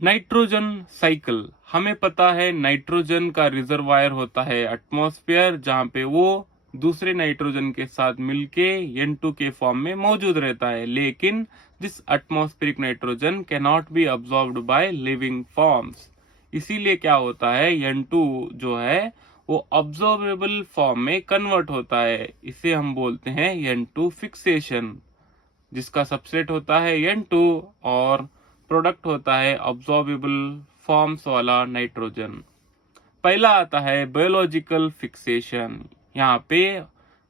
Nitrogen cycle. हमें पता है नाइट्रोजन का रिजर्वायर होता है एटमॉस्फेयर, जहां पे वो दूसरे नाइट्रोजन के साथ मिलके N2 के फॉर्म में मौजूद रहता है, लेकिन this atmospheric nitrogen can not be absorbed by living forms. इसीलिए क्या होता है, N2 जो है वो अब्सॉर्बेबल फॉर्म में कन्वर्ट होता है। इसे हम बोलते हैं N2 फिक्सेशन, जिसका सबसेट होता है N2 और प्रोडक्ट होता है अब्सॉर्बेबल फॉर्म्स वाला नाइट्रोजन। पहला आता है बायोलॉजिकल फिक्सेशन। यहाँ पे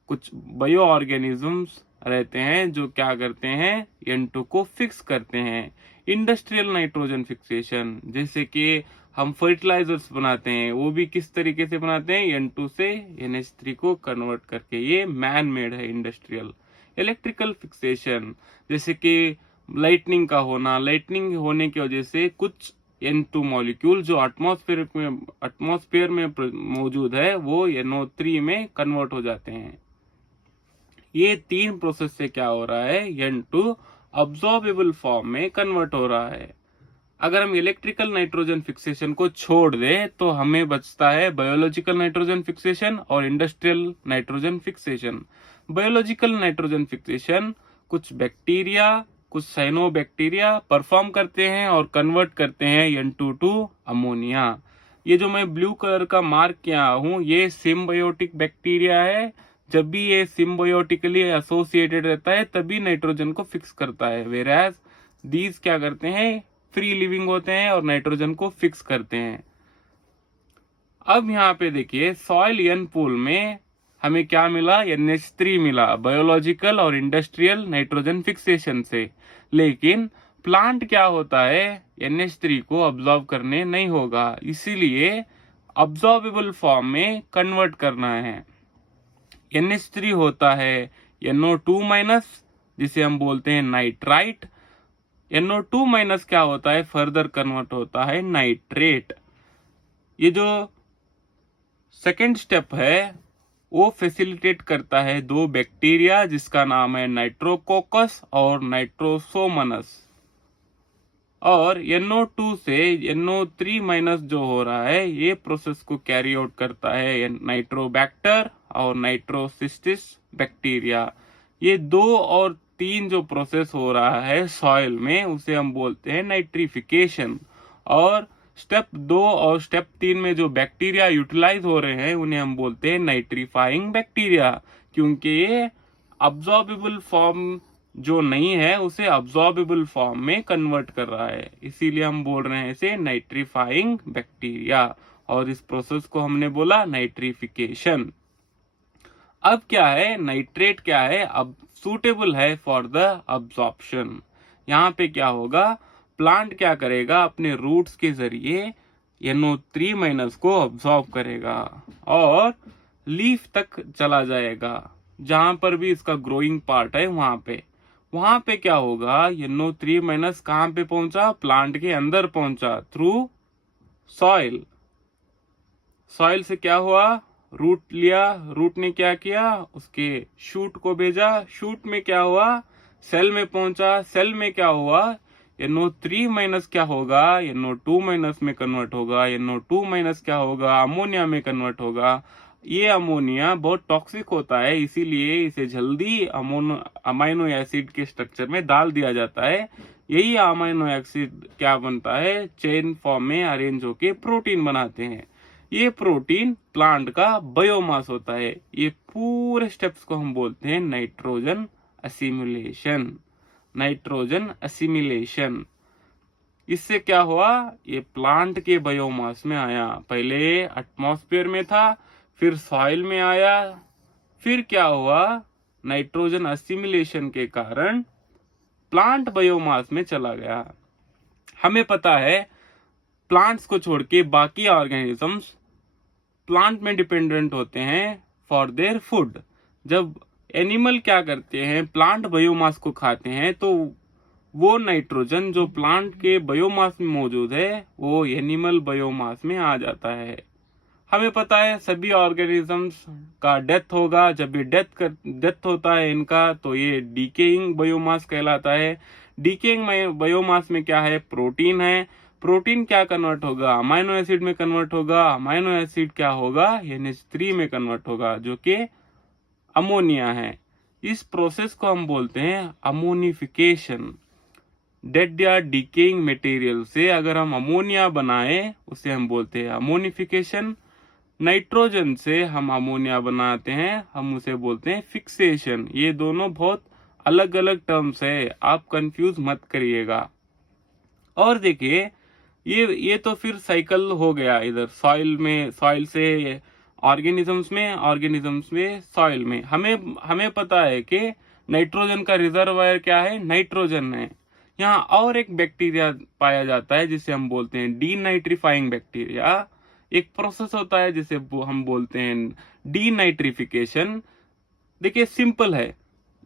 कुछ बायो ऑर्गेनिजम्स रहते हैं जो क्या करते हैं, N2 को फिक्स करते हैं। इंडस्ट्रियल नाइट्रोजन फिक्सेशन, जैसे कि हम फर्टिलाइजर्स बनाते हैं, वो भी किस तरीके से बनाते हैं, N2 से NH3 को कन्वर्ट करके। ये मैन मेड है इंडस्ट्रियल। इलेक्ट्रिकल फिक्सेशन, जैसे कि लाइटनिंग का होना, लाइटनिंग होने की वजह से कुछ N2 मॉलिक्यूल जो एटमॉस्फेयर में मौजूद है वो NO3 में कन्वर्ट हो जाते हैं। ये तीन प्रोसेस से क्या हो रहा है, N2 अब्सॉर्बेबल फॉर्म में कन्वर्ट हो रहा है। अगर हम इलेक्ट्रिकल नाइट्रोजन फिक्सेशन को छोड़ दें तो हमें बचता है बायोलॉजिकल नाइट्रोजन फिक्सेशन और industrial nitrogen fixation. Biological nitrogen fixation कुछ बैक्टीरिया, कुछ साइनोबैक्टीरिया परफॉर्म करते हैं और कन्वर्ट करते हैं N2 टू अमोनिया। ये जो मैं ब्लू कलर का मार्क किया हूँ, ये सिम्बायोटिक बैक्टीरिया है। जब भी ये सिम्बायोटिकली एसोसिएटेड रहता है तभी नाइट्रोजन को फिक्स करता है, वेराज दीज क्या करते हैं, फ्री लिविंग होते हैं और नाइट्रोजन को फिक्स करते हैं। अब यहाँ पे देखिए सॉइल N पूल में हमें क्या मिला, NH3 मिला बायोलॉजिकल और इंडस्ट्रियल नाइट्रोजन फिक्सेशन से। लेकिन प्लांट क्या होता है, NH3 को अब्सॉर्ब करने नहीं होगा, इसीलिए अब्सॉर्बेबल फॉर्म में कन्वर्ट करना है। NH3 होता है NO2 माइनस, जिसे हम बोलते हैं नाइट्राइट। NO2 माइनस क्या होता है, फर्दर कन्वर्ट होता है नाइट्रेट। ये जो सेकेंड स्टेप है वो फैसिलिटेट करता है दो बैक्टीरिया जिसका नाम है नाइट्रोकोकस और नाइट्रोसोमनस। और NO2 से NO3 माइनस जो हो रहा है, ये प्रोसेस को कैरी आउट करता है नाइट्रोबैक्टर और नाइट्रोसिस्टिस बैक्टीरिया। ये 2 और 3 जो प्रोसेस हो रहा है सॉइल में, उसे हम बोलते हैं नाइट्रिफिकेशन। और स्टेप 2 और स्टेप 3 में जो बैक्टीरिया यूटिलाइज हो रहे हैं उन्हें हम बोलते हैं नाइट्रीफाइंग बैक्टीरिया, क्योंकि ये अब्सॉर्बेबल फॉर्म जो नहीं है उसे अब्सॉर्बेबल फॉर्म में कन्वर्ट कर रहा है, इसीलिए हम बोल रहे हैं इसे नाइट्रीफाइंग बैक्टीरिया। और इस प्रोसेस को हमने बोला नाइट्रिफिकेशन। अब क्या है, नाइट्रेट क्या है, अब सूटेबल है फॉर द अब्सॉर्प्शन। यहाँ पे क्या होगा, प्लांट क्या करेगा, अपने रूट्स के जरिए NO3 माइनस को अब्सॉर्ब करेगा और लीफ तक चला जाएगा, जहां पर भी इसका ग्रोइंग पार्ट है वहां पे क्या होगा, NO3 माइनस कहां पे पहुंचा, प्लांट के अंदर पहुंचा थ्रू सॉइल। सॉइल से क्या हुआ, रूट लिया, रूट ने क्या किया, उसके शूट को भेजा, शूट में क्या हुआ, सेल में पहुंचा, सेल में क्या हुआ, NO3 माइनस क्या होगा, NO2 माइनस में कन्वर्ट होगा, NO2 माइनस क्या होगा, अमोनिया में कन्वर्ट होगा। ये अमोनिया बहुत टॉक्सिक होता है, इसीलिए इसे जल्दी अमाइनो एसिड के स्ट्रक्चर में डाल दिया जाता है। यही अमाइनो एसिड क्या बनता है, चेन फॉर्म में अरेंज होके प्रोटीन बनाते हैं। ये प्रोटीन प्लांट का बायोमास होता है। ये पूरे स्टेप्स को हम बोलते हैं नाइट्रोजन असिमिलेशन। नाइट्रोजन असिमिलेशन, इससे क्या हुआ, ये प्लांट के बायोमास में आया। पहले एटमॉस्फेयर में था, फिर सॉइल में आया, फिर क्या हुआ, नाइट्रोजन असिमिलेशन के कारण प्लांट बायोमास में चला गया। हमें पता है प्लांट्स को छोड़ के बाकी ऑर्गेनिजम्स प्लांट में डिपेंडेंट होते हैं फॉर देयर फूड। जब एनिमल क्या करते हैं, प्लांट बायोमास को खाते हैं, तो वो नाइट्रोजन जो प्लांट के बायोमास में मौजूद है वो एनिमल बायोमास में आ जाता है। हमें पता है सभी ऑर्गेनिजम्स का डेथ होगा, जब ये डेथ होता है इनका तो ये डीकेइंग बायोमास कहलाता है। डीकेइंग बायोमास में क्या है, प्रोटीन है। प्रोटीन क्या कन्वर्ट होगा, अमाइनो एसिड में कन्वर्ट होगा, अमाइनो एसिड क्या होगा, NH3 में कन्वर्ट होगा, जो कि अमोनिया है। इस प्रोसेस को हम बोलते हैं अमोनिफिकेशन। डेड या डिकेइंग मटेरियल से अगर हम अमोनिया बनाए उसे हम बोलते हैं अमोनिफिकेशन। नाइट्रोजन से हम अमोनिया बनाते हैं, हम उसे बोलते हैं फिक्सेशन। ये दोनों बहुत अलग अलग टर्म्स है, आप कंफ्यूज मत करिएगा। और देखिए ये तो फिर साइकिल हो गया, इधर सॉइल से ऑर्गेनिजम्स में सॉइल में। हमें पता है कि नाइट्रोजन का रिजर्वायर क्या है, नाइट्रोजन है। यहाँ और एक बैक्टीरिया पाया जाता है जिसे हम बोलते हैं डीनाइट्रीफाइंग बैक्टीरिया। एक प्रोसेस होता है जिसे हम बोलते हैं डीनाइट्रिफिकेशन। देखिए सिंपल है,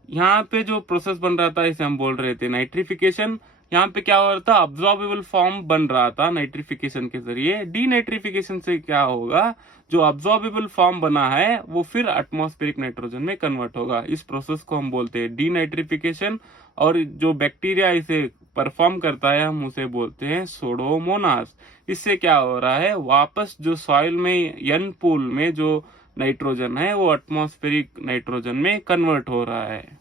यहाँ पे जो प्रोसेस बन रहा था इसे हम बोल रहे थे नाइट्रिफिकेशन। यहाँ पे क्या हो रहा था, अब्जॉर्बेबल फॉर्म बन रहा था नाइट्रिफिकेशन के जरिए। डीनाइट्रिफिकेशन से क्या होगा, जो अब्जॉर्बेबल फॉर्म बना है वो फिर एटमॉस्फेरिक नाइट्रोजन में कन्वर्ट होगा। इस प्रोसेस को हम बोलते हैं डीनाइट्रिफिकेशन। और जो बैक्टीरिया इसे परफॉर्म करता है हम उसे बोलते हैं सोडोमोनास। इससे क्या हो रहा है, वापस जो सॉइल में एन पूल में जो नाइट्रोजन है वो एटमॉस्फेरिक नाइट्रोजन में कन्वर्ट हो रहा है।